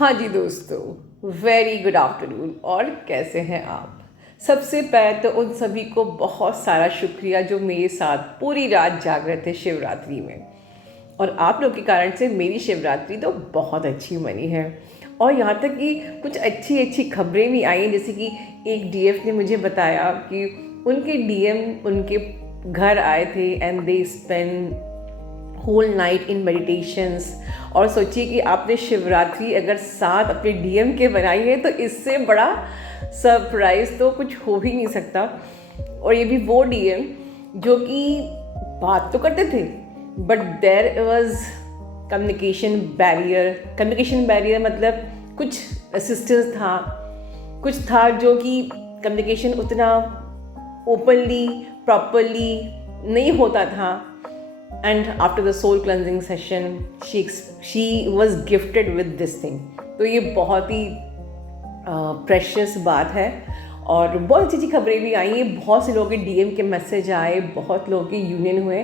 हाँ जी दोस्तों, very good afternoon. और कैसे हैं आप? सबसे पहले तो उन सभी को बहुत सारा शुक्रिया जो मेरे साथ पूरी रात जाग रहे थे शिवरात्रि में। और आप लोग के कारण से मेरी शिवरात्रि तो बहुत अच्छी बनी है। और यहाँ तक कि कुछ अच्छी अच्छी खबरें भी आई हैं, जैसे कि एक डीएफ ने मुझे बताया कि उनके डीएम उनके घर आए थे and they spend whole night in meditations. और सोचिए कि आपने शिवरात्रि अगर साथ अपने डीएम के बनाई है तो इससे बड़ा सरप्राइज़ तो कुछ हो ही नहीं सकता। और ये भी वो डीएम जो कि बात तो करते थे but there was communication barrier मतलब कुछ असिस्टेंस था, कुछ था जो कि कम्युनिकेशन उतना ओपनली प्रॉपरली नहीं होता था। And after the soul cleansing session, she was gifted with this thing. तो ये बहुत ही प्रेशियस बात है। और बहुत अच्छी अच्छी खबरें भी आई हैं, बहुत से लोगों के डीएम के मैसेज आए, बहुत लोगों के यूनियन हुए।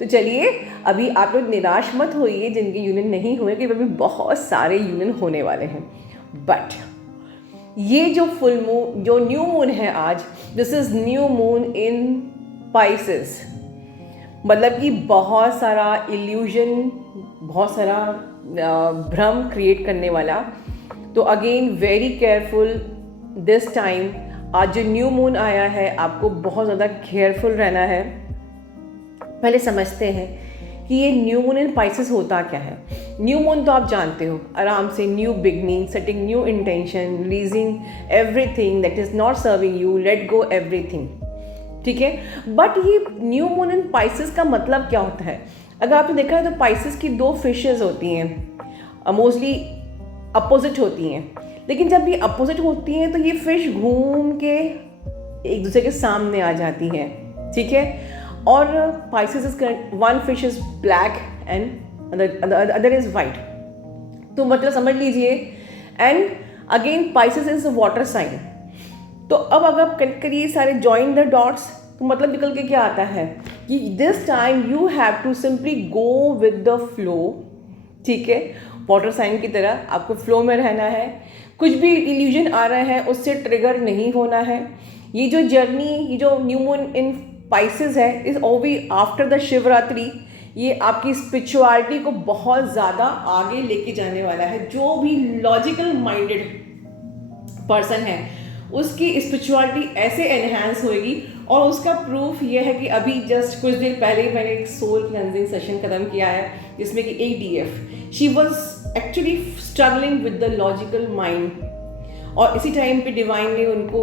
तो चलिए, अभी आप लोग निराश मत होइए जिनके यूनियन नहीं हुए, कि अभी बहुत सारे यूनियन होने वाले हैं। बट ये जो फुल मून, जो न्यू मून है आज, this is new moon in Pisces, मतलब कि बहुत सारा इल्यूजन, बहुत सारा भ्रम क्रिएट करने वाला। तो again very careful this time. आज जो न्यू मून आया है, आपको बहुत ज़्यादा केयरफुल रहना है। पहले समझते हैं कि ये न्यू मून इन पाइसेस होता क्या है। न्यू मून तो आप जानते हो, आराम से new beginning, setting new intention, releasing everything that is not serving you, let go everything, ठीक है। बट ये न्यू मून इन पाइसेस का मतलब क्या होता है? अगर आपने देखा है तो पाइसेस की दो फिशेस होती हैं, मोस्टली अपोजिट होती हैं। लेकिन जब ये अपोजिट होती हैं तो ये फिश घूम के एक दूसरे के सामने आ जाती हैं, ठीक है। और Pisces is one fish is black and other is white, तो मतलब समझ लीजिए। And again Pisces is water sign. तो अब अगर आप कनेक्ट करिए सारे जॉइन द डॉट्स, तो मतलब निकल के क्या आता है कि this time you have to simply go with the flow, ठीक है। वाटर साइन की तरह आपको फ्लो में रहना है। कुछ भी इल्यूजन आ रहा है उससे ट्रिगर नहीं होना है। ये जो जर्नी, ये जो न्यू मून इन पाइसेस है, इज ओवी आफ्टर द शिवरात्रि। ये आपकी स्पिरिचुअलिटी को बहुत ज़्यादा आगे लेके जाने वाला है। जो भी लॉजिकल माइंडेड पर्सन है उसकी स्पिरिचुअलिटी ऐसे एनहांस होएगी। और उसका प्रूफ ये है कि अभी जस्ट कुछ देर पहले ही मैंने एक सोल क्लेंजिंग सेशन ख़त्म किया है, जिसमें कि एक DF, she was actually struggling with the logical mind. और इसी टाइम पे डिवाइन ने उनको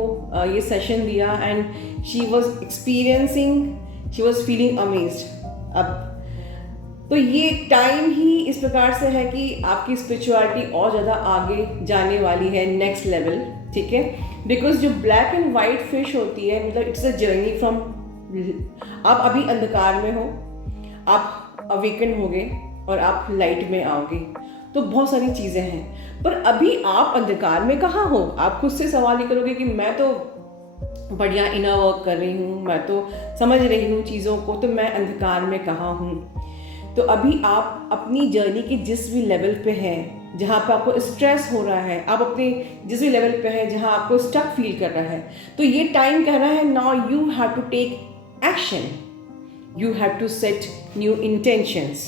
ये सेशन दिया and she was experiencing, she was feeling amazed. अब तो ये टाइम ही इस प्रकार से है कि आपकी स्पिरिचुअलिटी और ज़्यादा आगे जाने वाली है, नेक्स्ट लेवल, ठीक है। बिकॉज जो ब्लैक एंड वाइट फिश होती है, मतलब इट्स अ जर्नी फ्रॉम, आप अभी अंधकार में हो, आप अवेकन होगे और आप लाइट में आओगे, तो बहुत सारी चीज़ें हैं। पर अभी आप अंधकार में कहाँ हो? आप खुद से सवाल ही करोगे कि मैं तो बढ़िया इनर वर्क कर रही हूँ, मैं तो समझ रही हूँ चीज़ों को, तो मैं अंधकार में कहाँ हूँ? तो अभी आप अपनी जर्नी के जिस भी लेवल पे हैं, जहाँ पे आपको स्ट्रेस हो रहा है, आप अपने जिस भी लेवल पे हैं जहाँ आपको स्टक फील कर रहा है, तो ये टाइम कह रहा है now you have to take action, you have to set new intentions,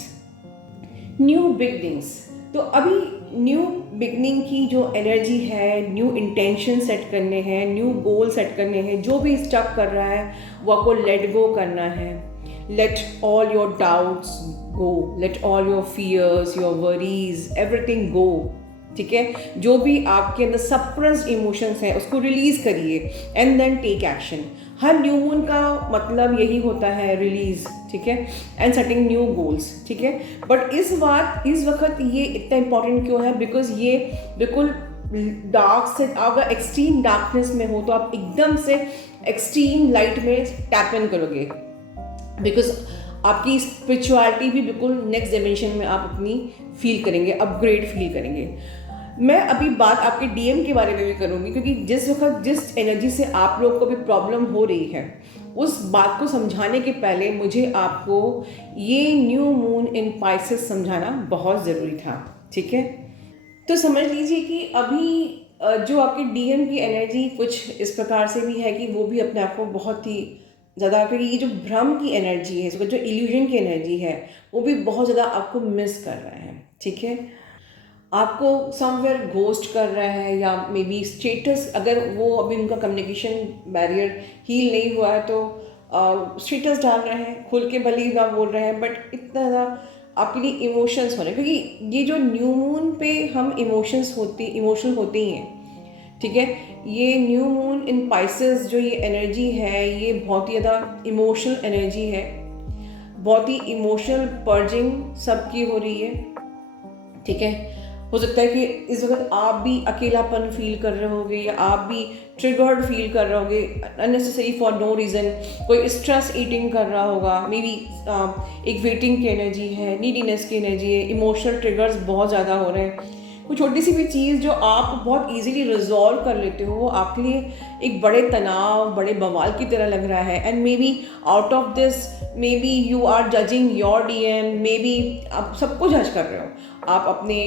new beginnings. तो अभी न्यू बिगनिंग की जो एनर्जी है, न्यू इंटेंशन सेट करने हैं, न्यू गोल सेट करने हैं। जो भी स्टक कर रहा है वो आपको लेट गो करना है। Let all your doubts go, let all your fears, your worries, everything go, ठीक है। जो भी आपके अंदर सप्रेस्ड इमोशंस हैं उसको रिलीज करिए एंड देन टेक एक्शन। हर न्यू मून का मतलब यही होता है, रिलीज, ठीक है, एंड सेटिंग न्यू गोल्स, ठीक है। बट इस वक्त ये इतना इंपॉर्टेंट क्यों है? बिकॉज ये बिल्कुल डार्क से, अगर एक्सट्रीम डार्कनेस में हो तो आप एकदम से एक्सट्रीम लाइट में टैप इन करोगे, बिकॉज आपकी स्पिरिचुअलिटी भी बिल्कुल नेक्स्ट डायमेंशन में आप अपनी फील करेंगे, अपग्रेड फील करेंगे। मैं अभी बात आपके डीएम के बारे में भी करूँगी, क्योंकि जिस वक्त जिस एनर्जी से आप लोग को भी प्रॉब्लम हो रही है, उस बात को समझाने के पहले मुझे आपको ये न्यू मून इन पाइसेस समझाना बहुत ज़रूरी था, ठीक है। तो समझ लीजिए कि अभी जो आपके डीएम की एनर्जी कुछ इस प्रकार से भी है कि वो भी अपने आप को बहुत ही ज़्यादा, क्योंकि ये जो भ्रम की एनर्जी है, इसका जो इल्यूजन की एनर्जी है, वो भी बहुत ज़्यादा आपको मिस कर रहा है। ठीक है, आपको समवेयर घोस्ट कर रहा है, या मे बी स्टेटस, अगर वो अभी उनका कम्युनिकेशन बैरियर हील नहीं हुआ है तो स्टेटस डाल रहे हैं, खुल के भले ही ना बोल रहे हैं, बट इतना ज़्यादा आपके लिए इमोशंस हो रहे हैं, क्योंकि ये जो न्यू मून पे हम इमोशनल होते ही हैं। ठीक है, ये न्यू मून इन पाइसेस जो ये एनर्जी है, ये बहुत ही ज़्यादा इमोशनल एनर्जी है, बहुत ही इमोशनल पर्जिंग सबकी हो रही है। ठीक है, हो सकता है कि इस वक्त आप भी अकेलापन फील कर रहे होगे, या आप भी ट्रिगर्ड फील कर रहे होगे अननेसेसरी फॉर नो रीज़न, कोई स्ट्रेस ईटिंग कर रहा होगा, मे बी एक वेटिंग की एनर्जी है, नीडीनेस की एनर्जी है, इमोशनल ट्रिगर्स बहुत ज़्यादा हो रहे हैं। कोई छोटी सी भी चीज़ जो आप बहुत इजीली रिजॉल्व कर लेते हो, वो आपके लिए एक बड़े तनाव, बड़े बवाल की तरह लग रहा है। And maybe out of this, maybe you are judging your DM, maybe आप सबको जज कर रहे हो, आप अपने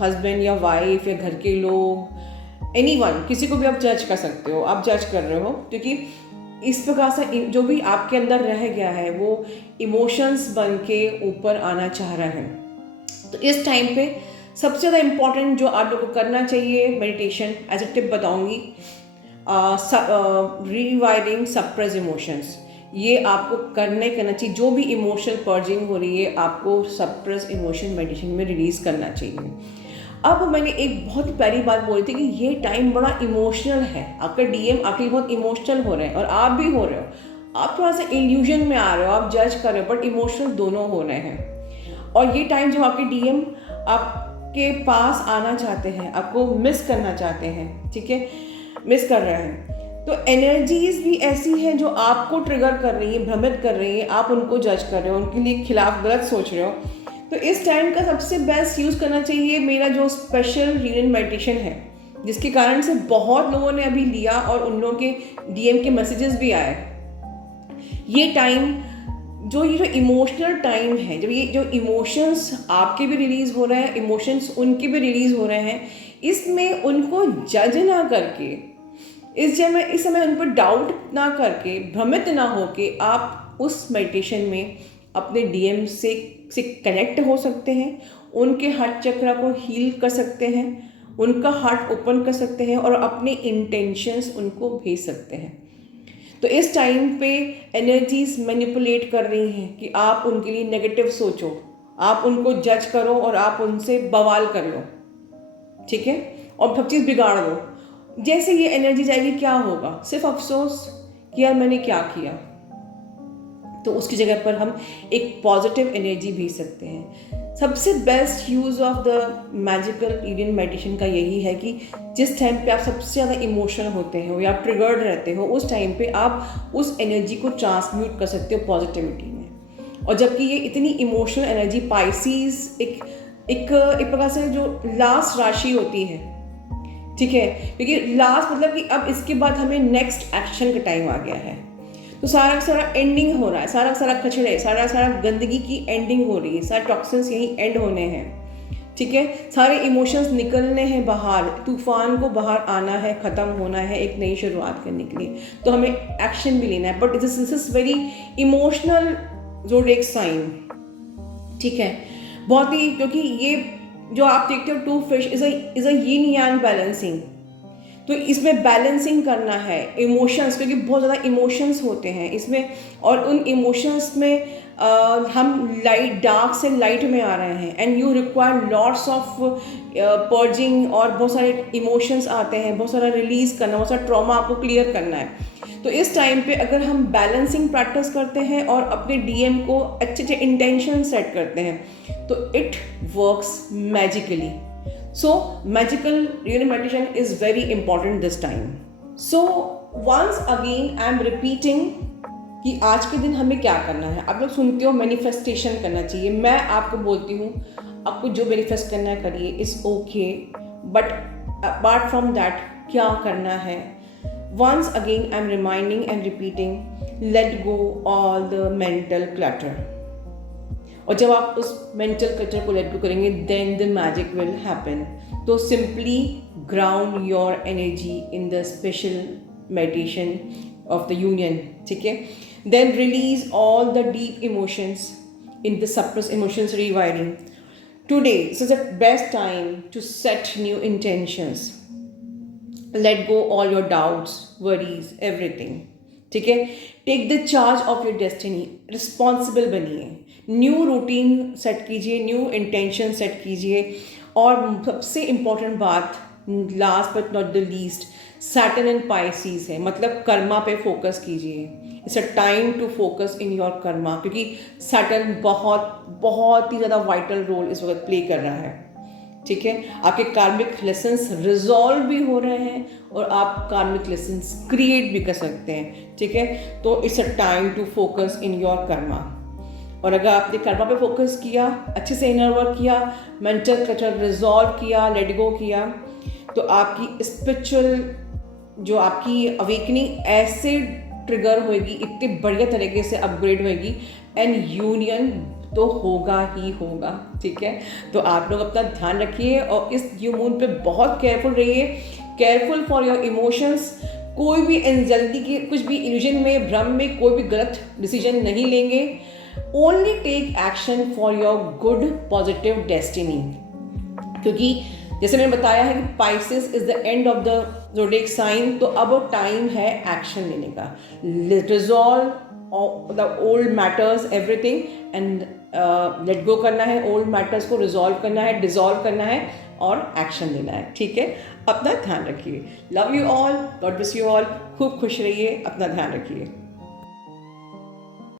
हस्बैंड या वाइफ या घर के लोग, एनीवन, किसी को भी आप जज कर सकते हो, आप जज कर रहे हो, क्योंकि इस प्रकार से जो भी आपके अंदर रह गया है वो इमोशंस बन के ऊपर आना चाह रहा है। तो इस टाइम पे सबसे ज़्यादा इम्पॉर्टेंट जो आप लोग को करना चाहिए, मेडिटेशन एज ए टिप बताऊंगी, रिवाइरिंग सप्रेस इमोशंस, ये आपको करना चाहिए। जो भी इमोशनल पर्जिंग हो रही है, आपको सप्रेस इमोशन मेडिटेशन में रिलीज़ करना चाहिए। अब मैंने एक बहुत प्यारी बात बोली थी कि ये टाइम बड़ा इमोशनल है, आपका डीएम आपके लिए बहुत इमोशनल हो रहे हैं, और आप भी हो रहे हो, आप थोड़ा सा इल्यूजन में आ रहे हो, आप जज कर रहे हो, बट इमोशनल दोनों हो रहे हैं। और ये टाइम जब आपके डीएम आपके पास आना चाहते हैं, आपको मिस करना चाहते हैं, ठीक है, मिस कर रहे हैं, तो एनर्जीज भी ऐसी हैं जो आपको ट्रिगर कर रही हैं, भ्रमित कर रही हैं, आप उनको जज कर रहे हो, उनके लिए खिलाफ गलत सोच रहे हो। तो इस टाइम का सबसे बेस्ट यूज़ करना चाहिए मेरा जो स्पेशल रीडिंग मेडिटेशन है, जिसके कारण से बहुत लोगों ने अभी लिया और उन लोगों के डीएम के मैसेजेस भी आए। ये टाइम ये जो इमोशनल टाइम है, जब ये जो इमोशंस आपके भी रिलीज़ हो रहे हैं, इमोशंस उनके भी रिलीज़ हो रहे हैं, इसमें उनको जज ना करके, इस समय उन पर डाउट ना करके, भ्रमित ना होके, आप उस मेडिटेशन में अपने डीएम से कनेक्ट हो सकते हैं, उनके हार्ट चक्र को हील कर सकते हैं, उनका हार्ट ओपन कर सकते हैं, और अपने इंटेंशंस उनको भेज सकते हैं। तो इस टाइम पे एनर्जीज मैनिपुलेट कर रही हैं कि आप उनके लिए नेगेटिव सोचो, आप उनको जज करो, और आप उनसे बवाल कर लो, ठीक है, और सब चीज़ बिगाड़ दो। जैसे ये एनर्जी जाएगी, क्या होगा? सिर्फ अफसोस कि यार मैंने क्या किया। तो उसकी जगह पर हम एक पॉजिटिव एनर्जी भेज सकते हैं। सबसे best use of the magical reading meditation का यही है कि जिस टाइम पे आप सबसे ज़्यादा इमोशनल होते हो या ट्रिगर्ड रहते हो, उस टाइम पे आप उस एनर्जी को ट्रांसम्यूट कर सकते हो पॉजिटिविटी में। और जबकि ये इतनी इमोशनल एनर्जी, पाइसिस एक प्रकार से जो लास्ट राशि होती है, ठीक है, क्योंकि लास्ट मतलब कि अब इसके बाद हमें नेक्स्ट एक्शन का टाइम आ गया है। तो सारा एंडिंग हो रहा है, सारा कचड़े, सारा गंदगी की एंडिंग हो रही है, सारे टॉक्सिन्स यहीं एंड होने हैं, ठीक है, सारे इमोशंस निकलने हैं बाहर, तूफान को बाहर आना है, ख़त्म होना है, एक नई शुरुआत करने के लिए। तो हमें एक्शन भी लेना है, but this is very emotional zodiac sign, ठीक है, बहुत ही, क्योंकि ये जो आप देखते हो two fish is a yin yang balancing. तो इसमें बैलेंसिंग करना है इमोशंस, क्योंकि बहुत ज़्यादा इमोशंस होते हैं इसमें, और उन इमोशंस में हम डार्क से लाइट में आ रहे हैं, and you require lots of purging, और बहुत सारे इमोशंस आते हैं, बहुत सारा रिलीज़ करना, बहुत सारा ट्रॉमा आपको क्लियर करना है। तो इस टाइम पे अगर हम बैलेंसिंग प्रैक्टिस करते हैं और अपने डीएम को अच्छे इंटेंशन सेट करते हैं, तो it works magically. So magical reading meditation is very important this time. So once again I am repeating कि आज के दिन हमें क्या करना है। आप लोग सुनते हो मैनिफेस्टेशन करना चाहिए, मैं आपको बोलती हूँ आपको जो मैनिफेस्ट करना है करिए, it's okay, but apart from that क्या करना है, once again I am reminding and repeating, let go all the mental clutter. और जब आप उस मेंटल कल्चर को लेट गो करेंगे, then the magic will happen. तो simply ground your energy in the special meditation of the union, ठीक है. Then release all the deep emotions in the suppressed emotions rewiring. Today this is the best time to set new intentions. Let go all your doubts, worries, everything. ठीक है. Take the charge of your destiny. Responsible बनिए. New routine set कीजिए, new intention set कीजिए. और सबसे important बात, last but not the least, Saturn and Pisces है, मतलब कर्मा पे फोकस कीजिए. It's a time to focus in your karma, क्योंकि सैटर्न बहुत ही ज़्यादा वाइटल रोल इस वक्त प्ले कर रहा है. ठीक है. आपके कार्मिक लेसन्स रिजॉल्व भी हो रहे हैं और आप कार्मिक लेसन्स क्रिएट भी कर सकते हैं. ठीक है. तो it's a time to focus in your karma. और अगर आपने कर्मा पे फोकस किया, अच्छे से इनर वर्क किया, मेंटल क्लटर रिजॉल्व किया, लेट गो किया, तो आपकी स्पिरिचुअल जो आपकी अवेकनिंग ऐसे ट्रिगर होएगी, इतने बढ़िया तरीके से अपग्रेड होएगी, एंड यूनियन तो होगा ही होगा. ठीक है. तो आप लोग अपना ध्यान रखिए और इस न्यू मून पे बहुत केयरफुल रहिए. Careful for your emotions. कोई भी जल्दी के कुछ भी इल्यूजन में, भ्रम में कोई भी गलत डिसीजन नहीं लेंगे. Only take action for your good positive destiny. क्योंकि जैसे मैंने बताया है कि Pisces is the end of the zodiac sign, तो अब टाइम है एक्शन लेने का. Resolve the old matters everything and let go करना है. ओल्ड मैटर्स को रिजॉल्व करना है, डिजॉल्व करना है और एक्शन लेना है. ठीक है. अपना ध्यान रखिए. Love you all. God bless you all. खूब खुश रहिए. अपना ध्यान रखिए.